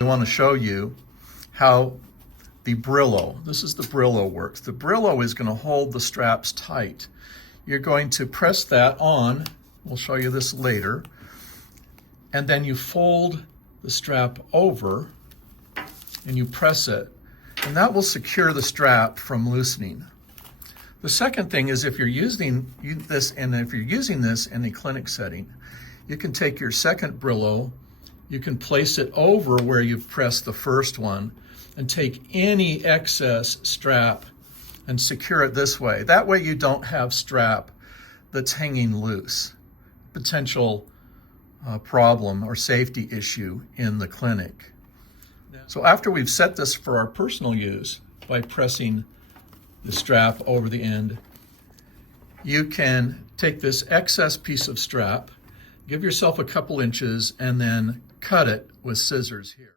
I want to show you how the Brillo, this is the Brillo works. The Brillo is going to hold the straps tight. You're going to press that on, we'll show you this later, and then you fold the strap over and you press it, and that will secure the strap from loosening. The second thing is if you're using this in a clinic setting, you can take your second Brillo, you can place it over where you've pressed the first one and take any excess strap and secure it this way. That way you don't have strap that's hanging loose. Potential problem or safety issue in the clinic. So after we've set this for our personal use by pressing the strap over the end, you can take this excess piece of strap, give yourself a couple inches, and then cut it with scissors here.